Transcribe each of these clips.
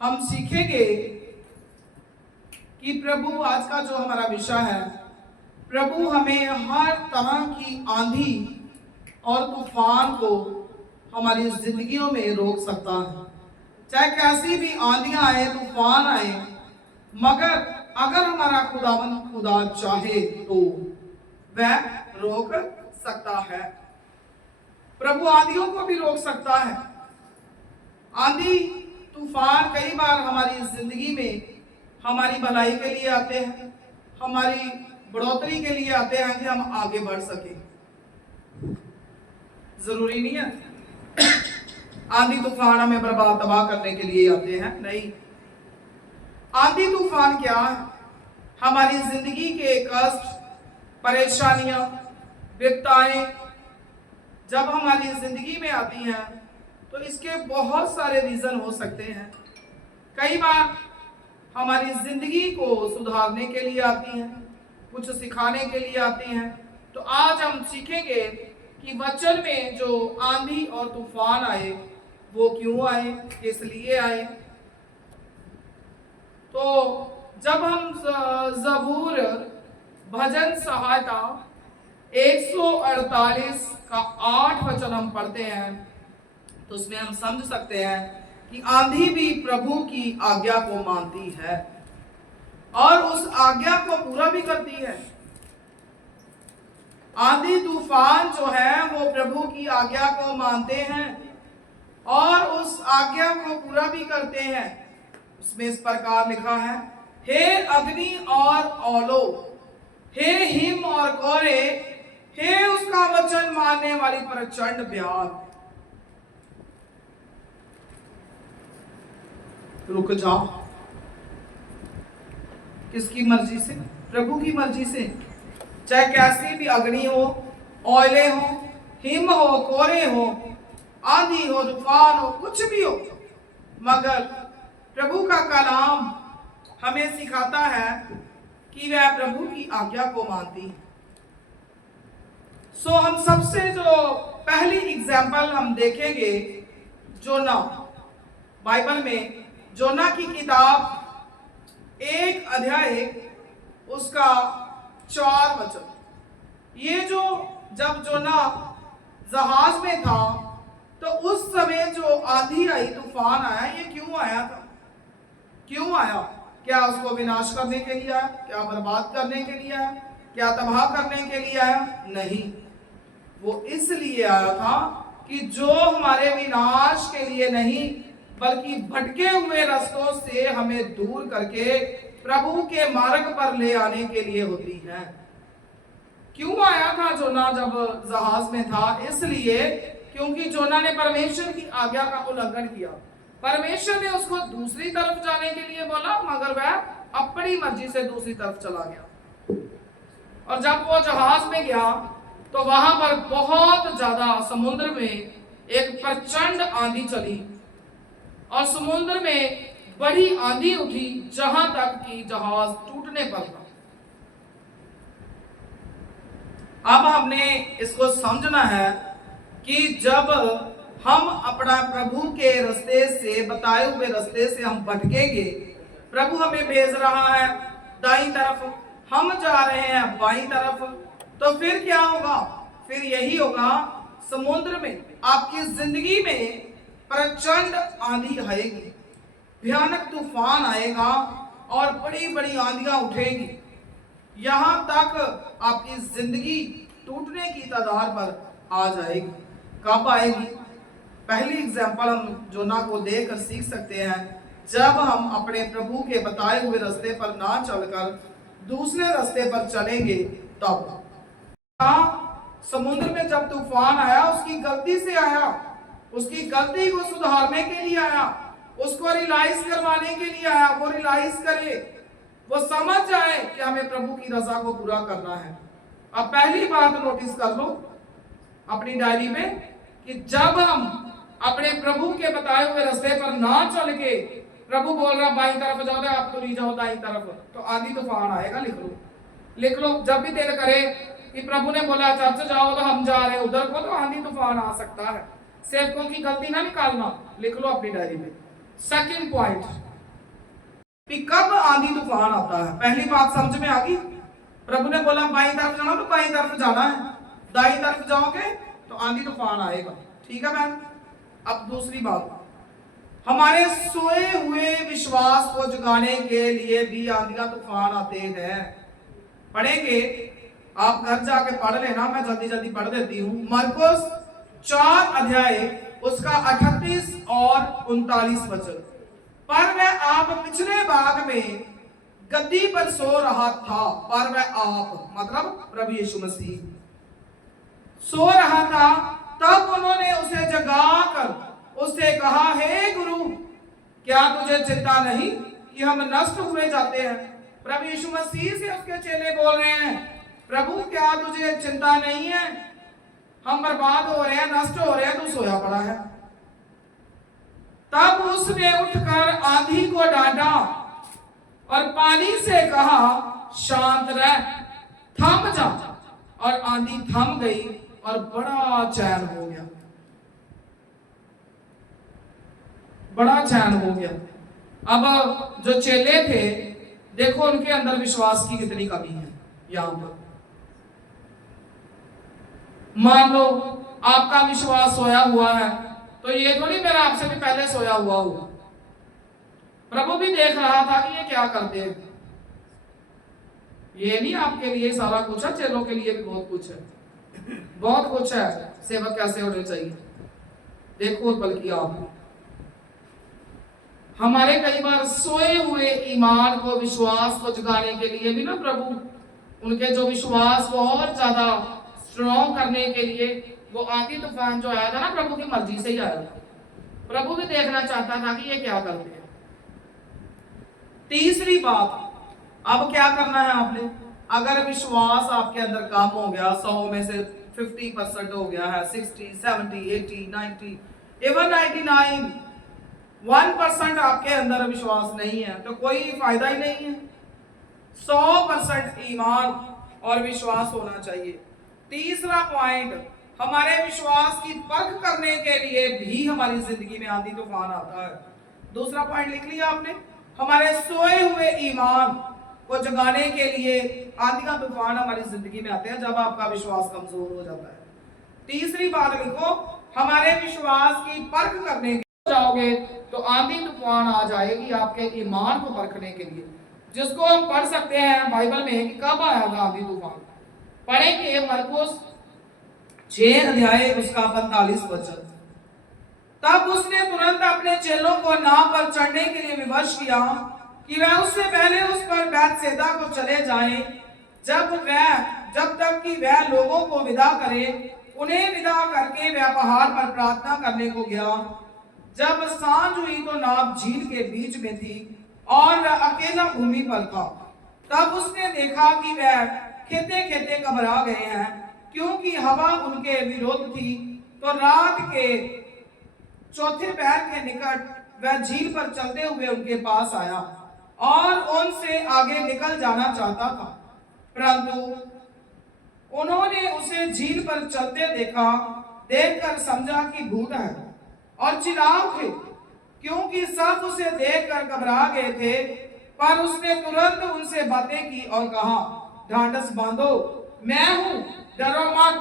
हम सीखेंगे कि प्रभु, आज का जो हमारा विषय है, प्रभु हमें हर तरह की आंधी और तूफान को हमारी जिंदगियों में रोक सकता है। चाहे कैसी भी आंधियां आए, तूफान आए, मगर अगर हमारा खुदावंद खुदा चाहे तो वह रोक सकता है। प्रभु आंधियों को भी रोक सकता है। आंधी तूफान कई बार हमारी जिंदगी में हमारी भलाई के लिए आते हैं, हमारी बढ़ोतरी के लिए आते हैं कि हम आगे बढ़ सके। जरूरी नहीं है आंधी तूफान हमें बर्बाद तबाह करने के लिए आते हैं, नहीं। आंधी तूफान क्या है? हमारी जिंदगी के कष्ट, परेशानियां, विपदाएं जब हमारी जिंदगी में आती हैं तो इसके बहुत सारे रीजन हो सकते हैं। कई बार हमारी जिंदगी को सुधारने के लिए आती हैं, कुछ सिखाने के लिए आती हैं। तो आज हम सीखेंगे कि वचन में जो आंधी और तूफान आए वो क्यों आए, किस लिए आए। तो जब हम ज़बूर भजन सहायता 148 का 8 वचन हम पढ़ते हैं तो उसमें हम समझ सकते हैं कि आंधी भी प्रभु की आज्ञा को मानती है और उस आज्ञा को पूरा भी करती है। आंधी तूफान जो है वो प्रभु की आज्ञा को मानते हैं और उस आज्ञा को पूरा भी करते हैं। उसमें इस प्रकार लिखा है, हे अग्नि और ओलो, हे हिम और कोरे, हे उसका वचन मानने वाली प्रचंड ब्याह, रुक जाओ। किसकी मर्जी से? प्रभु की मर्जी से। चाहे कैसी भी अग्नि हो, ओले हो, हिम हो, कोरे हो, आंधी हो, तूफान हो, कुछ भी हो, मगर प्रभु का कलाम हमें सिखाता है कि वह प्रभु की आज्ञा को मानती है। सो हम सबसे जो पहली एग्जाम्पल हम देखेंगे, जोना। बाइबल में जोना की किताब 1 अध्याय उसका 4 वचन। ये जो जब जोना जहाज में था तो उस समय जो आंधी आई, तूफान आया, ये क्यों आया था? क्यों आया? क्या उसको विनाश करने के लिए आया? क्या बर्बाद करने के लिए आया? क्या तबाह करने के लिए आया? नहीं, वो इसलिए आया था कि जो हमारे विनाश के लिए नहीं बल्कि भटके हुए रास्तों से हमें दूर करके प्रभु के मार्ग पर ले आने के लिए होती है। क्यों आया था जोना जब जहाज में था? इसलिए क्योंकि जोना ने परमेश्वर की आज्ञा का उल्लंघन किया। परमेश्वर ने उसको दूसरी तरफ जाने के लिए बोला, मगर वह अपनी मर्जी से दूसरी तरफ चला गया। और जब वो जहाज में गया तो वहां पर बहुत ज्यादा समुद्र में एक प्रचंड आंधी चली और समुद्र में बड़ी आंधी उठी, जहां तक कि जहाज टूटने पर था। अब हमने इसको समझना है कि जब हम अपना प्रभु के रास्ते से, बताए हुए रास्ते से हम भटकेंगे, प्रभु हमें भेज रहा है दाईं तरफ, हम जा रहे हैं बाईं तरफ, तो फिर क्या होगा? फिर यही होगा, समुद्र में आपकी जिंदगी में प्रचंड आंधी आएगी, भयानक तूफान आएगा और बड़ी बड़ी आंधियां उठेंगी, यहां तक आपकी जिंदगी टूटने की तादाद पर आ जाएगी। कब आएगी? पहली एग्जाम्पल हम जोना को देखकर सीख सकते हैं, जब हम अपने प्रभु के बताए हुए रास्ते पर ना चलकर दूसरे रास्ते पर चलेंगे तब। समुद्र में जब तूफान आया, उसकी गलती से आया, उसकी गलती को सुधारने के लिए आया, उसको रियलाइज करवाने के लिए आया। वो रियलाइज करे, वो समझ जाए कि हमें प्रभु की रजा को पूरा करना है। अब पहली बात नोटिस कर लो अपनी डायरी में कि जब हम अपने प्रभु के बताए हुए रास्ते पर ना चल के, प्रभु बोल रहा बाईं तरफ जाओ, आप तो नहीं जाओ दाईं तरफ, तो आंधी तूफान आएगा। लिख लो। जब भी दिल करे कि प्रभु ने बोला चर्च जाओ तो हम जा रहे हैं उधर को, तो आंधी तूफान आ सकता है। सेवकों की गलती ना निकालना, लिख लो अपनी डायरी में। सेकंड पॉइंट, कि कब आंधी तूफान आता है। पहली बात समझ में आ गई। प्रभु ने बोला बाई तरफ जाना तो बाई तरफ जाना है, दाई तरफ जाओगे तो आंधी तूफान आएगा। ठीक है बहन। अब दूसरी बात, हमारे सोए हुए विश्वास को जगाने के लिए भी आंधियां तूफान आते हैं। पढ़ेंगे, आप घर जाके पढ़ लेना, मैं जल्दी जल्दी पढ़ देती हूँ। मरकुस 4 अध्याय उसका 38 और 39 वचन। पर वह आप पिछले भाग में गद्दी पर सो रहा था, पर वह आप मतलब प्रभु यीशु मसीह सो रहा था। तब उन्होंने उसे जगाकर उससे कहा, हे गुरु, क्या तुझे चिंता नहीं कि हम नष्ट हुए जाते हैं। प्रभु यीशु मसीह से उसके चेले बोल रहे हैं, प्रभु क्या तुझे चिंता नहीं है, हम बर्बाद हो रहे हैं, नष्ट हो रहे हैं, तू सोया पड़ा है। तब उसने उठकर आंधी को डांटा और पानी से कहा, शांत रह, थम जा। और आंधी थम गई और बड़ा चैन हो गया, बड़ा चैन हो गया। अब जो चेले थे, देखो उनके अंदर विश्वास की कितनी कमी है। यहां पर मान लो आपका विश्वास सोया हुआ है, तो ये थोड़ी मेरा आपसे भी पहले सोया हुआ हुआ। प्रभु भी देख रहा था कि ये क्या करते हैं। ये नहीं आपके लिए सारा कुछ है, चेलों के लिए भी बहुत कुछ है, बहुत कुछ है। सेवक कैसे होने चाहिए देखो। बल्कि आप हमारे कई बार सोए हुए ईमान को, विश्वास को जगाने के लिए भी ना प्रभु उनके जो विश्वास को और ज्यादा स्ट्रॉन्ग करने के लिए वो आंधी तूफान जो आया था ना, प्रभु की मर्जी से ही आया था। प्रभु भी देखना चाहता था कि ये क्या करते हैं। तीसरी बात, अब क्या करना है आपने। अगर विश्वास आपके अंदर कम हो गया, 100 में से 50% हो गया है, 60, 70, 80, 90, इवन 99, 1% आपके अंदर विश्वास नहीं है, तो कोई फायदा ही नहीं है। 100% ईमान और विश्वास होना चाहिए। तीसरा पॉइंट, हमारे विश्वास की परख करने के लिए भी हमारी जिंदगी में आंधी तूफान आता है। दूसरा पॉइंट लिख लिया आपने, हमारे सोए हुए ईमान को जगाने के लिए आंधियां तूफान हमारी जिंदगी में आते हैं जब आपका विश्वास कमजोर हो जाता है। तीसरी बात लिखो, हमारे विश्वास की परख करने के जाओगे तो आंधी तूफान आ जाएगी आपके ईमान को परखने के लिए, जिसको हम पढ़ सकते हैं बाइबल में कि कब आया था आंधी तूफान। पढ़ेंगे मरकुस 6 अध्याय उसका 45 वचन। तब उसने तुरंत अपने चेलों को नाव पर चढ़ने के लिए विवश किया कि वह उससे पहले उस पर बैतसैदा को चले जाएं, जब तक कि वह लोगों को विदा करे। उन्हें विदा करके वह पहाड़ पर प्रार्थना करने को गया। जब सांझ हुई तो नाव झील के बीच में थी और वह अकेला भूमि पर था। तब उसने देखा कि वह खेते खेते घबरा गए हैं, क्योंकि हवा उनके विरोध थी। तो रात के चौथे पहर के निकट वह झील पर चलते हुए उनके पास आया और उनसे आगे निकल जाना चाहता था, परंतु उन्होंने उसे झील पर चलते देखकर समझा कि भूत है और चिल्लाए थे, क्योंकि सब उसे देखकर घबरा गए थे। पर उसने तुरंत उनसे बातें की और कहा, ढांढस बांधो, मैं हूं, डरो मत।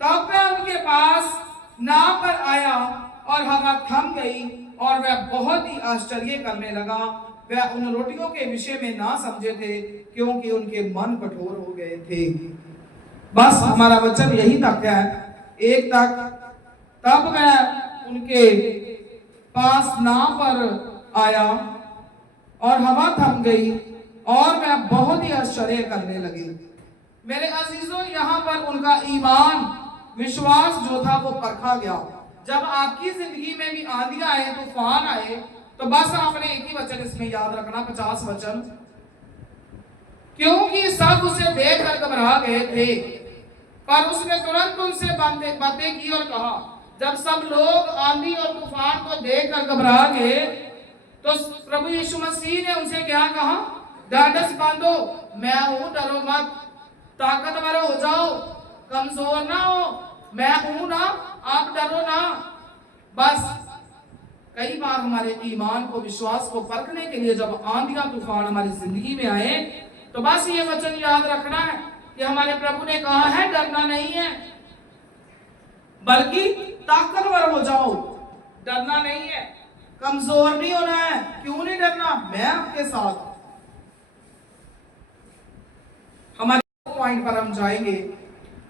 तब वह उनके पास नाव पर आया और हवा थम गई और वह बहुत ही आश्चर्य करने लगा। वह उन रोटियों के विषय में ना समझे थे, क्योंकि उनके मन कठोर हो गए थे। बस हमारा वचन यही तक है, 1 तक। तब वह उनके पास नाव पर आया और हवा थम गई और वह बहुत ही आश्चर्य करने लगे। मेरे अजीजों, यहाँ पर उनका ईमान, विश्वास जो था वो परखा गया। जब आपकी जिंदगी में भी आंधियां आए, तूफान आए, तो बस आपने एक ही वचन इसमें याद रखना, 50 वचन, क्योंकि सब उसे देखकर घबरा गए थे। पर उसने तुरंत उनसे बातें की और कहा। जब सब लोग आंधी और तूफान को देखकर घबरा गए, तो प्रभु यीशु मसीह ने उनसे क्या कहा, ढांढस बांधो, मैं हूं, डरो मत। ताकतवर हो जाओ, कमजोर ना हो, मैं हूं ना, आप डरो ना। बस कई बार हमारे ईमान को, विश्वास को परखने के लिए जब आंधियां तूफान हमारी जिंदगी में आए, तो बस ये वचन याद रखना है कि हमारे प्रभु ने कहा है डरना नहीं है, बल्कि ताकतवर हो जाओ। डरना नहीं है, कमजोर नहीं होना है। क्यों नहीं डरना? मैं आपके साथ। हमारे पॉइंट पर हम जाएंगे।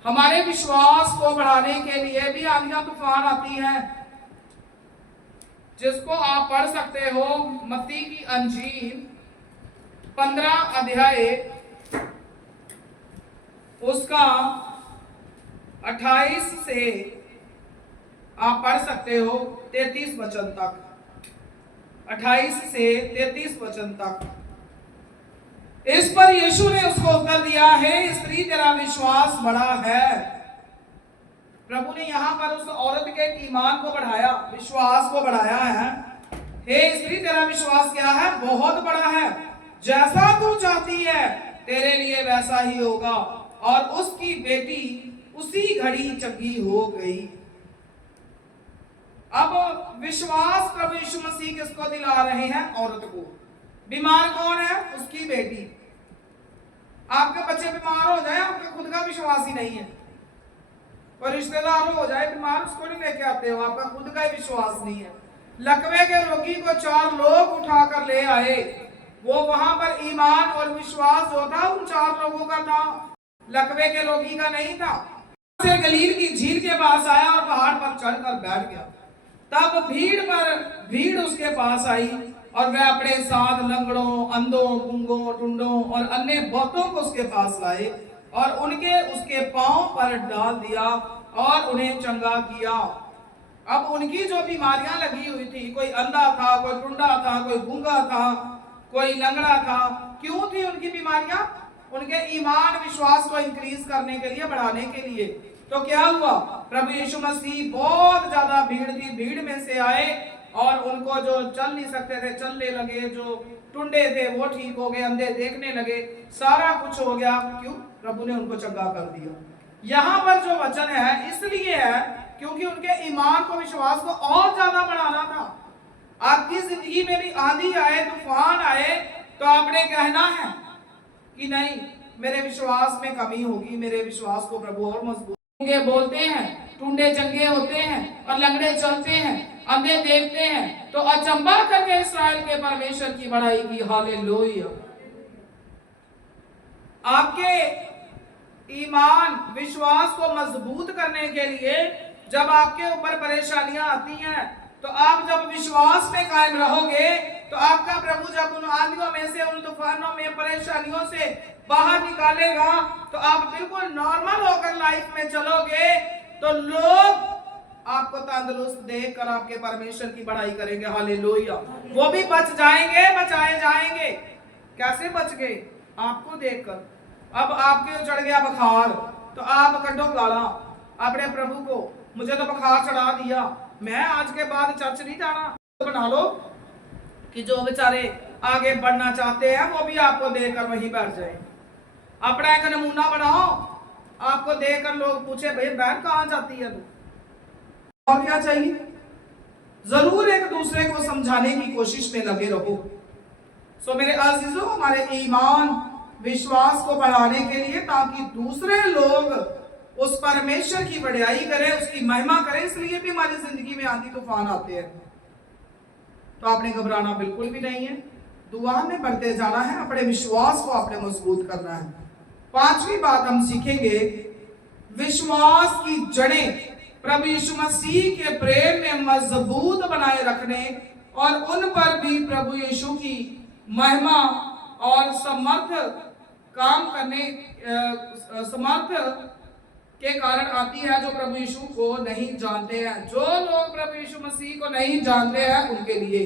हमारे विश्वास को बढ़ाने के लिए भी आंधियां तूफान आती हैं, जिसको आप पढ़ सकते हो मत्ती की अंजील 15 अध्याय उसका 28 से आप पढ़ सकते हो 33 वचन तक, 28 से 33 वचन तक। इस पर यीशु ने उसको उत्तर दिया, हे स्त्री तेरा विश्वास बड़ा है। प्रभु ने यहाँ पर उस औरत के ईमान को बढ़ाया, विश्वास को बढ़ाया है। हे स्त्री तेरा विश्वास क्या है? बहुत बड़ा है। जैसा तू चाहती है तेरे लिए वैसा ही होगा। और उसकी बेटी उसी घड़ी चंगी हो गई। अब विश्वास प्रभु यीशु मसीह किसको दिला रहे हैं? औरत को। बीमार कौन है? उसकी बेटी। आपके बच्चे बीमार हो जाए, आपका खुद का विश्वास ही नहीं है। और रिश्तेदार हो जाए बीमार, उसको नहीं लेके आते हो, आपका खुद का ही विश्वास नहीं है। लकवे के रोगी को 4 लोग उठाकर ले आए, वो वहां पर ईमान और विश्वास जो था उन 4 लोगों का था, लकवे के रोगी का नहीं था। से गलील की झील के पास आया और पहाड़ पर चढ़कर बैठ गया। तब भीड़ उसके पास आई और वह अपने साथ लंगड़ों, अंधों, गूंगों, टुंडों और अन्य बहुतों को उसके पास लाए और उसके पांव पर डाल दिया और उन्हें चंगा किया। अब उनकी जो बीमारियां लगी हुई थी, कोई अंधा था, कोई टुंडा था, कोई गूंगा था, कोई लंगड़ा था। क्यों थी उनकी बीमारियां? उनके ईमान विश्वास को इंक्रीज करने के लिए, बढ़ाने के लिए। तो क्या हुआ? प्रभु यीशु मसीह, बहुत ज्यादा भीड़ थी, भीड़ में से आए और उनको जो चल नहीं सकते थे चलने लगे, जो टुंडे थे वो ठीक हो गए, अंधे देखने लगे, सारा कुछ हो गया। क्यों? प्रभु ने उनको चंगा कर दिया। यहाँ पर जो वचन है इसलिए है क्योंकि उनके ईमान को, विश्वास को और ज्यादा बढ़ाना था। आपकी जिंदगी में भी आंधी आए, तूफान आए, तो आपने कहना है कि नहीं, मेरे विश्वास में कमी होगी, मेरे विश्वास को प्रभु और मजबूत बोलते हैं, टुंडे चंगे होते हैं और लंगड़े चलते हैं, अंधे देखते हैं, तो अचंबा करके इस्राएल के परमेश्वर की बड़ाई की। हालेलुया। आपके ईमान विश्वास को मजबूत करने के लिए जब आपके ऊपर परेशानियां आती हैं, तो आप जब विश्वास में कायम रहोगे, तो आपका प्रभु जब उन आंधियों में से, उन तूफानों में, परेशानियों से बाहर निकालेगा, तो आप बिल्कुल नॉर्मल होकर लाइफ में चलोगे, तो लोग आपको तंदुरुस्त देखकर आपके परमेश्वर की बड़ाई करेंगे। हालेलुया। वो भी बच जाएंगे, बचाए जाएंगे। कैसे बच गए? आपको देखकर। अब आपके चढ़ गया बुखार, तो आप कड्डो गाला अपने प्रभु को, मुझे तो बुखार चढ़ा दिया, मैं आज के बाद चर्च नहीं जाना। तो बना लो कि जो बेचारे आगे बढ़ना चाहते हैं वो भी आपको देखकर वहीं बैठ जाए। अपना एक नमूना बनाओ, आपको देखकर लोग पूछे, भाई बहन कहाँ जाती है तू? और क्या चाहिए? जरूर एक दूसरे को समझाने की कोशिश में लगे रहो। सो मेरे अजीजों, हमारे ईमान विश्वास को बढ़ाने के लिए, ताकि दूसरे लोग उस परमेश्वर की बड़ाई करें, उसकी महिमा करें, इसलिए भी हमारी जिंदगी में आंधी तूफान आते हैं। तो आपने घबराना बिल्कुल भी नहीं है, दुआ में बढ़ते जाना है, अपने विश्वास को आपने मजबूत करना है। 5वीं बात हम सीखेंगे, विश्वास की जड़ें प्रभु यीशु मसीह के प्रेम में मजबूत बनाए रखने और उन पर भी प्रभु यीशु की महिमा और समर्थ काम करने, समर्थ के कारण आती है, जो प्रभु यीशु को नहीं जानते हैं। जो लोग प्रभु यीशु मसीह को नहीं जानते हैं उनके लिए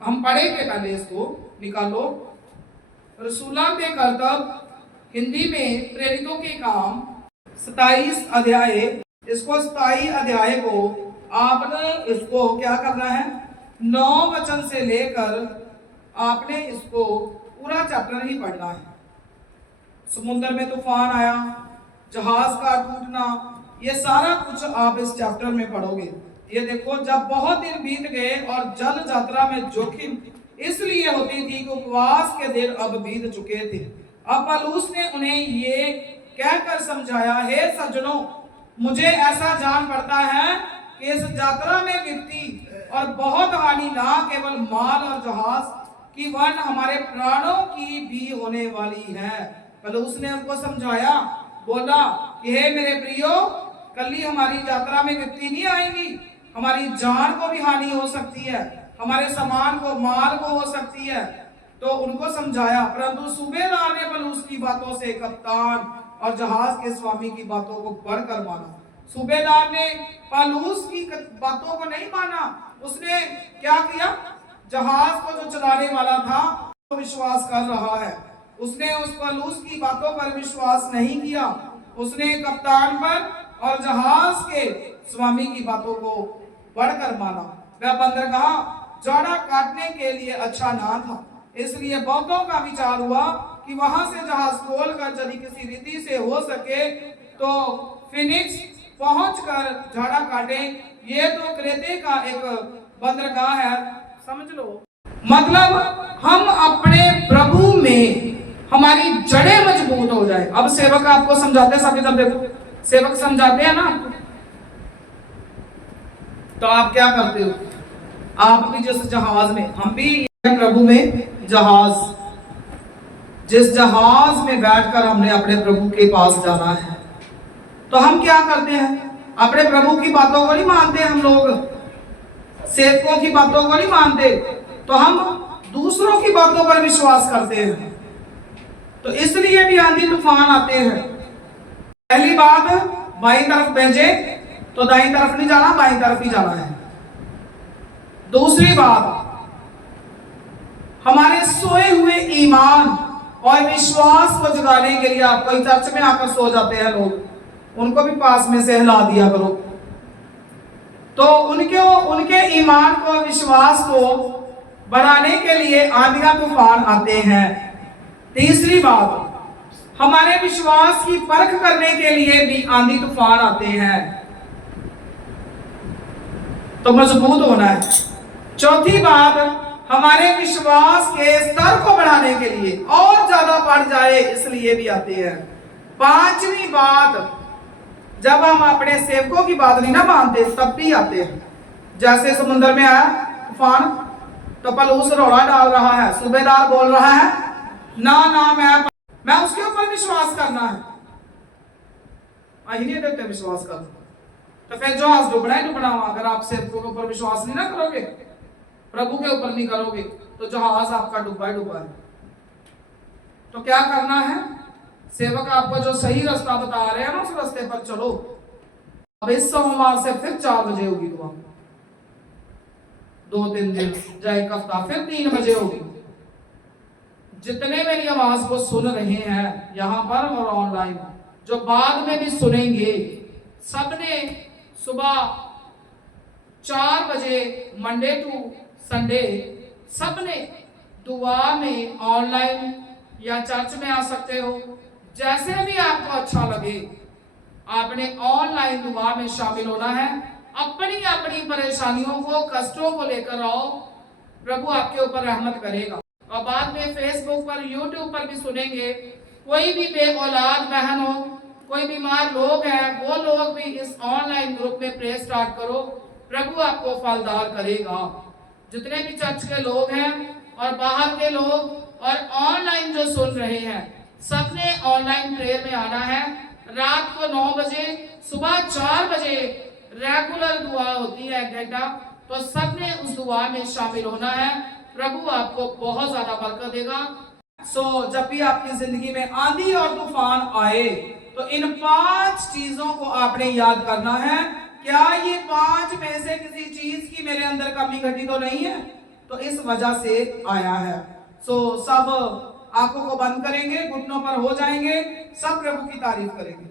हम पढ़ेंगे। पहले इसको निकालो, रसूलों के कर्तव्य, हिंदी में प्रेरितों के काम, 27 अध्याय। इसको 27 अध्याय को आपने इसको क्या करना है, 9 वचन से लेकर आपने इसको पूरा चैप्टर ही पढ़ना है। समुद्र में तूफान आया, जहाज का टूटना, ये सारा कुछ आप इस चैप्टर में पढ़ोगे। ये देखो, जब बहुत दिन बीत गए और जल यात्रा में जोखिम इसलिए होती थी कि उपवास के दिन अब बीत चुके थे। अब पौलुस ने उन्हें ये कहकर समझाया, हे सज्जनों, मुझे ऐसा जान पड़ता है कि इस यात्रा में विपत्ति और बहुत हानि ना केवल माल और जहाज की वरन हमारे प्राणों की भी होने वाली है। पौलुस ने उनको समझाया, बोला कि हे मेरे प्रियो, कल ही हमारी यात्रा में विपत्ति नहीं आएगी, हमारी जान को भी हानि हो सकती है, हमारे सामान को, माल को हो सकती है। तो उनको समझाया, परंतु सूबेदार ने पौलुस की बातों से कप्तान और जहाज के स्वामी की बातों को बढ़कर माना। सूबेदार ने पौलुस की बातों को नहीं माना, उसने क्या किया, जहाज को जो चलाने वाला था वो विश्वास कर रहा है, उसने उस पौलुस की बातों पर विश्वास नहीं किया, उसने कप्तान पर और जहाज के स्वामी की बातों को बढ़कर माना। वह बंदरगाह जाड़ा काटने के लिए अच्छा ना था, इसलिए बहुतों का विचार हुआ कि वहां से जहाज खोलकर यदि किसी रीति से हो सके तो फिनिक्स पहुंचकर झाड़ा काटे। ये तो क्रेते का एक बंदरगाह है, समझ लो। मतलब हम अपने प्रभु में हमारी जड़ें मजबूत हो जाए। अब सेवक आपको समझाते हैं, सब देखो सेवक समझाते हैं ना, तो आप क्या करते हो, आप भी जिस जहाज में, हम भी प्रभु में जहाज, जिस जहाज में बैठकर हमने अपने प्रभु के पास जाना है, तो हम क्या करते हैं, अपने प्रभु की बातों को नहीं मानते, हम लोग सेवकों की बातों को नहीं मानते, तो हम दूसरों की बातों पर विश्वास करते हैं। तो इसलिए भी आंधी तूफान आते हैं। पहली बात, बाईं तरफ भेजे तो दाईं तरफ नहीं जाना, बाईं तरफ ही जाना है। दूसरी बात, हमारे सोए हुए ईमान और विश्वास को जगाने के लिए, आप कोई चर्च में आकर सो जाते हैं लोग, उनको भी पास में से हिला दिया करो, तो उनके ईमान को, विश्वास को बढ़ाने के लिए आंधियां तूफान आते हैं। तीसरी बात, हमारे विश्वास की परख करने के लिए भी आंधी तूफान आते हैं, तो मजबूत होना है। चौथी बात, हमारे विश्वास के स्तर को बढ़ाने के लिए, और ज्यादा बढ़ जाए इसलिए भी आते हैं। पांचवी बात, जब हम अपने सेवकों की बात नहीं ना मानते तब भी आते हैं। जैसे समुद्र में आया तूफान, तो पौलुस रोड़ा डाल रहा है, सूबेदार बोल रहा है ना मैं उसके ऊपर विश्वास करना है, नहीं देते विश्वास कर, तो फिर जहाज डूबना ही डूबना। अगर आप सेवकों के ऊपर विश्वास नहीं ना करोगे, प्रभु के ऊपर नहीं करोगे, तो जहाज आपका डूबा ही डूबा है। तो क्या करना है, सेवक आपको जो सही रास्ता बता रहे हैं ना, उस रास्ते पर चलो। अब इस सोमवार से फिर 4 बजे होगी दुआ, 2-3 दिन जाए, एक हफ्ता फिर 3 बजे होगी। जितने मेरी आवाज को सुन रहे हैं यहाँ पर और ऑनलाइन, जो बाद में भी सुनेंगे, सबने सुबह 4 बजे मंडे टू संडे सबने दुआ में ऑनलाइन या चर्च में आ सकते हो, जैसे भी आपको अच्छा लगे आपने ऑनलाइन दुआ में शामिल होना है। अपनी अपनी परेशानियों को, कष्टों को लेकर आओ, प्रभु आपके ऊपर रहमत करेगा। और बाद में फेसबुक पर, यूट्यूब पर भी सुनेंगे, कोई भी बेऔलाद बहन हो, कोई बीमार लोग हैं, वो लोग भी इस ऑनलाइन ग्रुप में प्रे स्टार्ट करो, प्रभु आपको फलदार करेगा। जितने भी चर्च के लोग हैं और बाहर के लोग और ऑनलाइन जो सुन रहे हैं, सबने ऑनलाइन प्रेयर में आना है। रात को 9 बजे, सुबह 4 बजे रेगुलर दुआ होती है 1 घंटा, तो सबने उस दुआ में शामिल होना है। प्रभु आपको बहुत ज्यादा बरकत देगा। जब भी आपकी जिंदगी में आंधी और तूफान आए, तो इन 5 चीजों को आपने याद करना है। क्या ये 5 में से किसी चीज की मेरे अंदर कमी घटी तो नहीं है? तो इस वजह से आया है। सब आंखों को बंद करेंगे, घुटनों पर हो जाएंगे, सब प्रभु की तारीफ करेंगे।